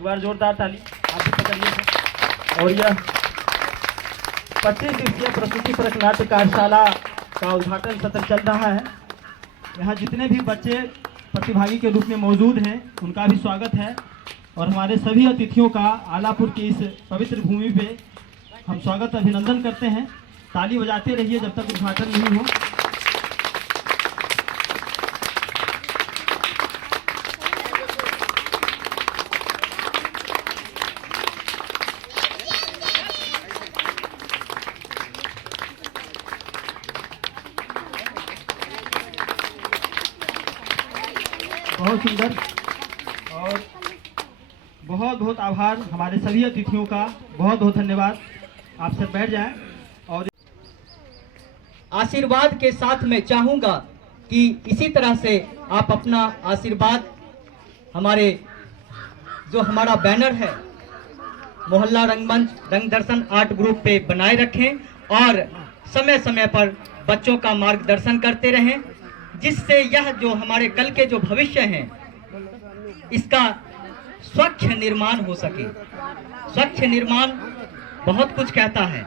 एक बार जोरदार ताली आप भी पकड़िए। और यह 25 दिवसीय प्रस्तुति परक नाट्य कार्यशाला का उद्घाटन सत्र चल रहा है। यहाँ जितने भी बच्चे प्रतिभागी के रूप में मौजूद हैं उनका भी स्वागत है और हमारे सभी अतिथियों का आलापुर की इस पवित्र भूमि पे हम स्वागत अभिनंदन करते हैं। ताली बजाते रहिए जब तक उद्घाटन नहीं हो। बहुत सुंदर और बहुत बहुत आभार हमारे सभी अतिथियों का, बहुत बहुत धन्यवाद। आप सब बैठ जाएं। और आशीर्वाद के साथ मैं चाहूंगा कि इसी तरह से आप अपना आशीर्वाद हमारा बैनर है मोहल्ला रंगमंच रंग दर्शन आर्ट ग्रुप पे बनाए रखें और समय समय पर बच्चों का मार्गदर्शन करते रहें, जिससे यह जो हमारे कल के जो भविष्य हैं इसका स्वच्छ निर्माण हो सके। स्वच्छ निर्माण बहुत कुछ कहता है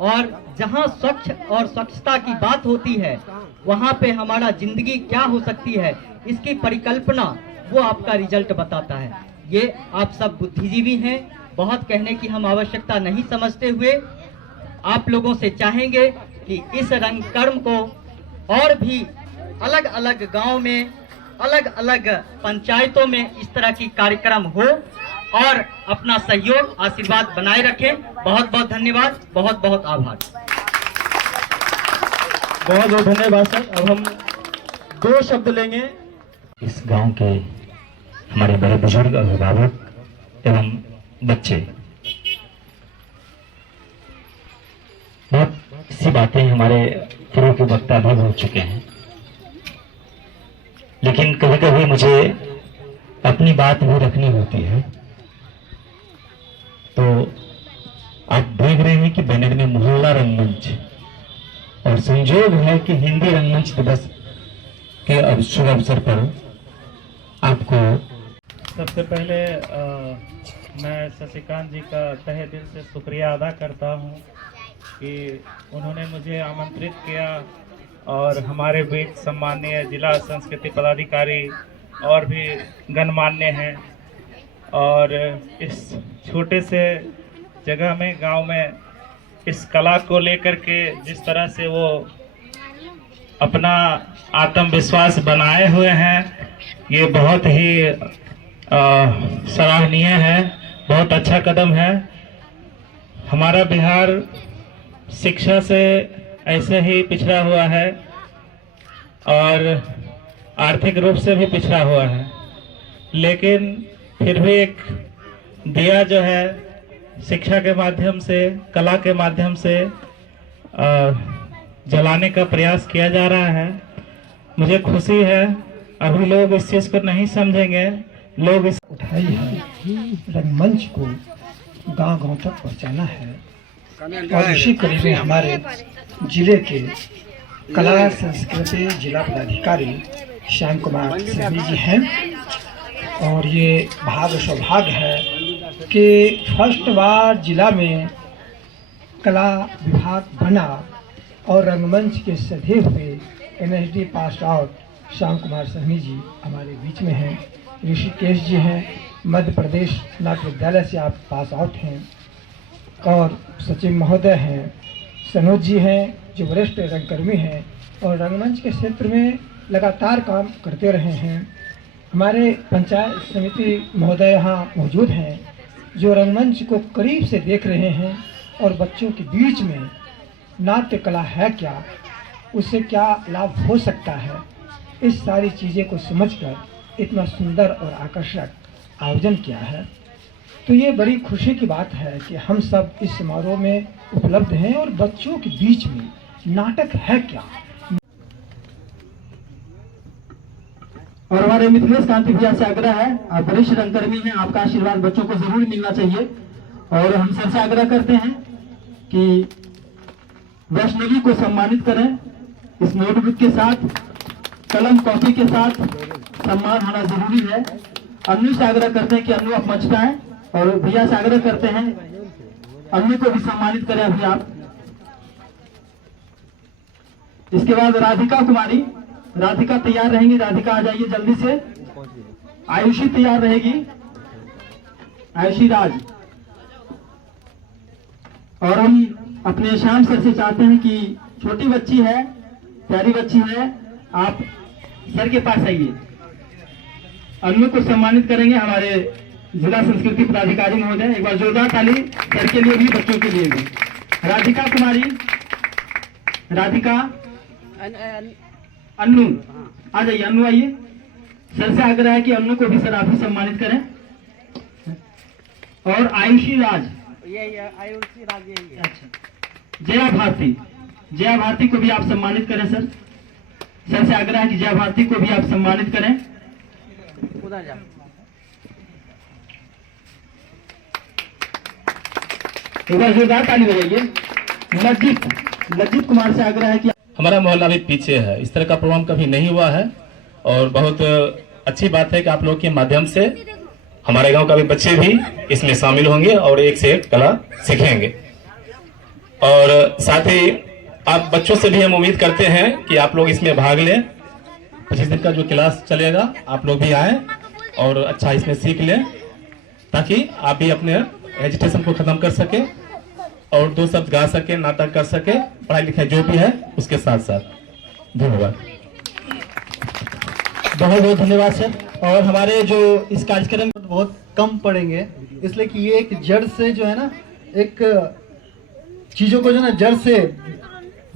और जहां स्वच्छ और स्वच्छता की बात होती है वहां पे हमारा जिंदगी क्या हो सकती है इसकी परिकल्पना वो आपका रिजल्ट बताता है। ये आप सब बुद्धिजीवी हैं, बहुत कहने की हम आवश्यकता नहीं समझते हुए आप लोगों से चाहेंगे कि इस रंगकर्म को और भी अलग अलग गांव में, अलग अलग पंचायतों में इस तरह की कार्यक्रम हो और अपना सहयोग आशीर्वाद बनाए रखें। बहुत बहुत धन्यवाद, बहुत बहुत आभार। बहुत बहुत धन्यवाद सर। अब हम 2 शब्द लेंगे। इस गांव के हमारे बड़े बुजुर्ग, अभिभावक एवं बच्चे, बहुत सी बातें हमारे पूर्व के वक्ता भी हो चुके हैं, लेकिन कभी कभी मुझे अपनी बात भी रखनी होती है। तो आप देख रहे हैं कि बैनर में मोहल्ला रंगमंच और संयोग है कि हिंदी रंगमंच दिवस के शुभ अवसर पर आपको सबसे पहले मैं शशिकांत जी का तहे दिल से शुक्रिया अदा करता हूं कि उन्होंने मुझे आमंत्रित किया और हमारे बीच सम्माननीय जिला संस्कृति पदाधिकारी और भी गणमान्य हैं और इस छोटे से जगह में, गांव में इस कला को लेकर के जिस तरह से वो अपना आत्मविश्वास बनाए हुए हैं, ये बहुत ही सराहनीय है, बहुत अच्छा कदम है। हमारा बिहार शिक्षा से ऐसे ही पिछड़ा हुआ है और आर्थिक रूप से भी पिछड़ा हुआ है, लेकिन फिर भी एक दिया जो है शिक्षा के माध्यम से, कला के माध्यम से जलाने का प्रयास किया जा रहा है। मुझे खुशी है। अभी लोग इस चीज को नहीं समझेंगे, लोग इस उठाई है, रंगमंच को गांव-गांव तक पहुंचाना है। और इसी कड़ी में हमारे जिले के कला संस्कृति जिला पदाधिकारी श्याम कुमार सहनी जी हैं और ये सौभाग्य है कि फर्स्ट बार जिला में कला विभाग बना और रंगमंच के सधे हुए MSD pass out Shyam Kumar Sahni ji हमारे बीच में हैं। ऋषिकेश जी हैं, मध्य प्रदेश नाट्य विद्यालय से आप पास आउट हैं और सचिन महोदय हैं, सनोज जी हैं जो वरिष्ठ रंगकर्मी हैं और रंगमंच के क्षेत्र में लगातार काम करते रहे हैं। हमारे पंचायत समिति महोदय यहाँ मौजूद हैं जो रंगमंच को करीब से देख रहे हैं और बच्चों के बीच में नाट्य कला है क्या, उससे क्या लाभ हो सकता है, इस सारी चीज़ें को समझकर इतना सुंदर और आकर्षक आयोजन किया है। तो ये बड़ी खुशी की बात है कि हम सब इस समारोह में उपलब्ध हैं और बच्चों के बीच में नाटक है क्या। और हमारे मिथिलेश कांति भैया से आग्रह है, आप वरिष्ठ रंगकर्मी हैं, आपका आशीर्वाद बच्चों को जरूर मिलना चाहिए। और हम सबसे आग्रह करते हैं कि वैष्णवी को सम्मानित करें। इस नोटबुक के साथ, कलम कॉपी के साथ सम्मान होना जरूरी है। अन्नू से आग्रह करते हैं कि अन्नू आप मंच पे आए, और भैया से आग्रह करते हैं अन्नू को भी सम्मानित करें अभी आप। इसके बाद राधिका कुमारी, राधिका तैयार रहेंगी, राधिका आ जाइए जल्दी से। आयुषी तैयार रहेगी, आयुषी राज। और हम अपने श्याम सर से चाहते हैं कि छोटी बच्ची है, प्यारी बच्ची है, आप सर के पास आइए। अन्नू को सम्मानित करेंगे हमारे जिला संस्कृति पदाधिकारी महोदय। एक बार जोरदार ताली सर के लिए भी, बच्चों के लिए भी। राधिका कुमारी, राधिका, अन्नू आ जाइए, अन्नू आइए। सर से आग्रह है कि अन्नू को भी सर आप ही सम्मानित करें। और आयुषी राज, आयुषी राज यही है। अच्छा, जया भारती, जया भारती को भी आप सम्मानित करें सर। सर से आग्रह है कि जया भारती को भी आप सम्मानित करें। उधर जा। एक बार जोरदार ताली बजाइए। लज्जित कुमार से आग्रह है कि हमारा मोहल्ला भी पीछे है, इस तरह का प्रोग्राम कभी नहीं हुआ है और बहुत अच्छी बात है कि आप लोग के माध्यम से हमारे गांव का भी बच्चे भी इसमें शामिल होंगे और एक से एक कला सीखेंगे। और साथ ही आप बच्चों से भी हम उम्मीद करते हैं कि आप लोग इसमें भाग लें। 25 दिन का जो क्लास चलेगा आप लोग भी आए और अच्छा इसमें सीख लें, ताकि आप भी अपने एजुकेशन को खत्म कर सके और 2 शब्द गा सके, नाटक कर सके, पढ़ाई लिखाई जो भी है उसके साथ साथ। धन्यवाद। बहुत बहुत धन्यवाद सर। और हमारे जो इस कार्यक्रम बहुत कम पड़ेंगे, इसलिए कि ये एक जड़ से जो है ना, एक चीज़ों को जो ना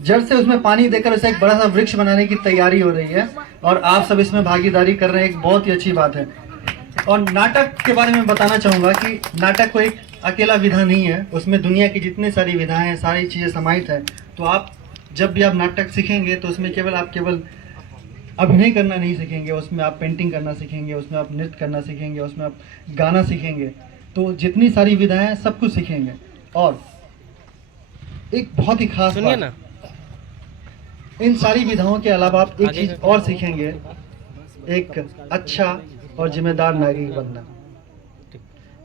जड़ से उसमें पानी देकर उसे एक बड़ा सा वृक्ष बनाने की तैयारी हो रही है और आप सब इसमें भागीदारी कर रहे हैं, एक बहुत ही अच्छी बात है। और नाटक के बारे में बताना चाहूँगा कि नाटक को एक अकेला विधा नहीं है, उसमें दुनिया की जितनी सारी विधाएं हैं, सारी चीज़ें समाहित है। तो आप जब भी आप नाटक सीखेंगे तो उसमें केवल अभिनय करना नहीं सीखेंगे, उसमें आप पेंटिंग करना सीखेंगे, उसमें आप नृत्य करना सीखेंगे, उसमें आप गाना सीखेंगे। तो जितनी सारी विधाएं हैं सब कुछ सीखेंगे। और एक बहुत ही खास बात, ना, इन सारी विधाओं के अलावा आप एक चीज और सीखेंगे, एक अच्छा और जिम्मेदार नागरिक बनना।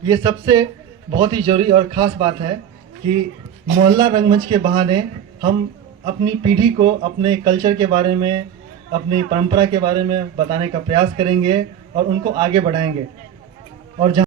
ये सबसे बहुत ही जरूरी और ख़ास बात है कि मोहल्ला रंगमंच के बहाने हम अपनी पीढ़ी को अपने कल्चर के बारे में, अपनी परंपरा के बारे में बताने का प्रयास करेंगे और उनको आगे बढ़ाएंगे। और जहाँ